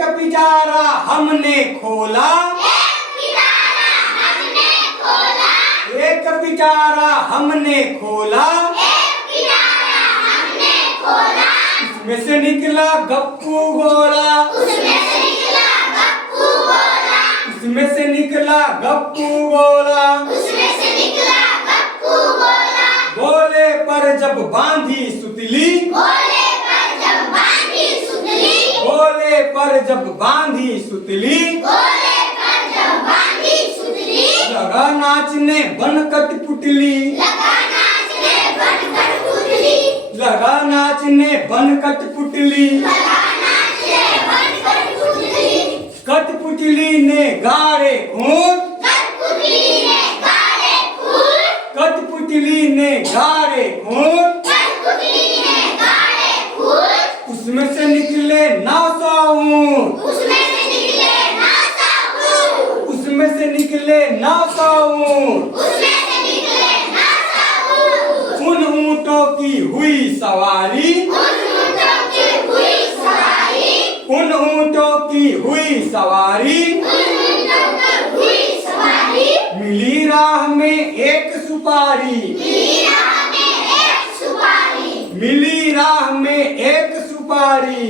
एक पिटारा हमने खोला, एक पिटारा हमने खोला, उसमें से निकला गप्पू गोला, उसमें से निकला गप्पू गोला, गोले पर जब बांधी सुतली, गोले पर जब बांधी सुतली, लगा नाचने बन कठपुतली, लगा नाचने बन कठपुतली, कठपुतली ने गाड़े खूंट, कठपुतली ने गाड़े खूंट, उसमें से निकले 900 ऊंट, उसमें से निकले 900 ऊंट, उन ऊंटों की हुई सवारी, उन ऊंटों की हुई सवारी, मिली राह में एक सुपारी, मिली राह में एक सुपारी,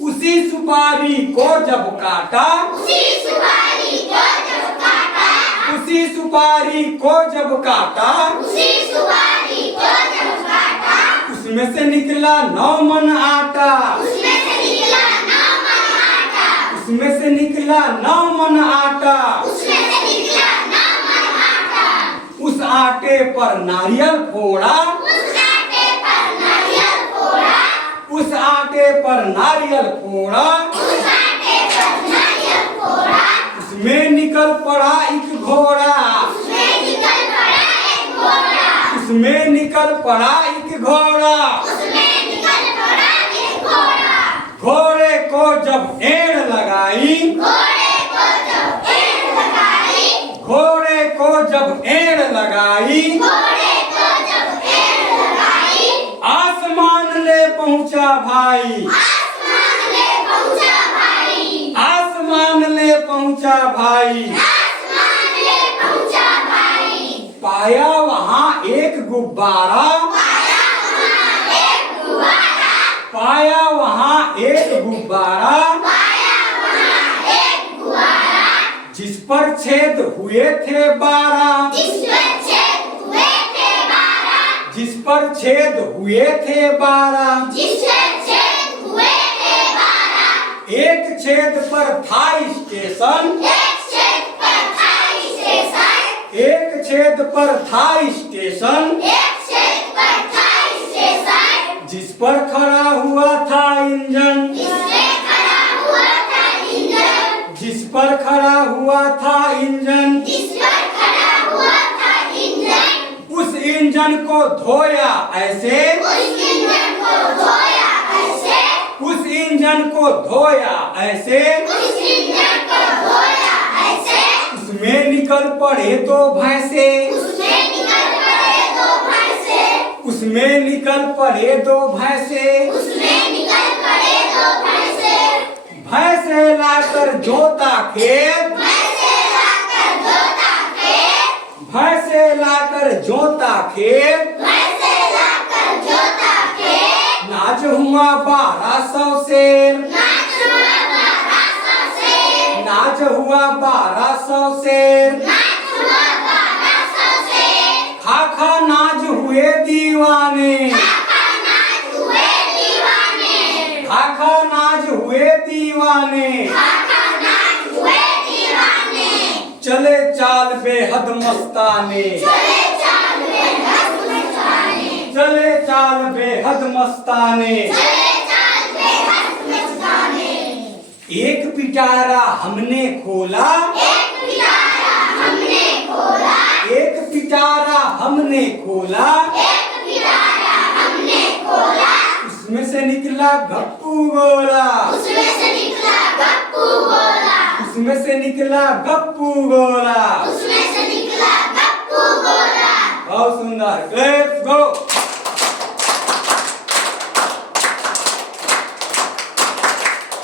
उसी सुपारी को जब काटा, उसी सुपारी को जब काटा, उसमें से निकला 9 मन आटा, उसमें से निकला 9 मन आटा, उस आटे पर नारियल फोड़ा, उस आटे पर नारियल फोड़ा, उसमें निकल पड़ा एक घोड़ा, उसमें निकल पड़ा एक घोड़ा, घोड़े को जब एड़ लगाई, घोड़े को जब एड़ लगाई, आसमान ले पहुंचा भाई, आसमान ले पहुंचा भाई, पाया वहाँ एक गुब्बारा, पाया वहाँ एक गुब्बारा, जिस पर छेद हुए थे 12, जिस पर छेद हुए थे 12, एक छेद पर था स्टेशन, एक छेद पर था स्टेशन, जिस पर खड़ा हुआ था इंजन, जिस पर खड़ा हुआ था इंजन, उस इंजन को धोया ऐसे, उस इंजन को धोया ऐसे, उसमें निकल पड़े 2 भैंसे, उसमें निकल पड़े 2 भैंसे, भैंसे लाकर जोता खेत, भैंसे लाकर जोता खेत, नाच हुआ 1200 शेर, नाच हुआ 1200 शेर, खाखा नाच हुए दीवाने, खाखा नाच हुए दीवाने, चले चाल बेहद मस्ताने, चले चाल बेहद मस्ताने, एक पिटारा हमने खोला, एक पिटारा हमने खोला, उसमें से निकला गप्पू गोला, उसमें से निकला गप्पू गोला, बहुत सुंदर। Let's go.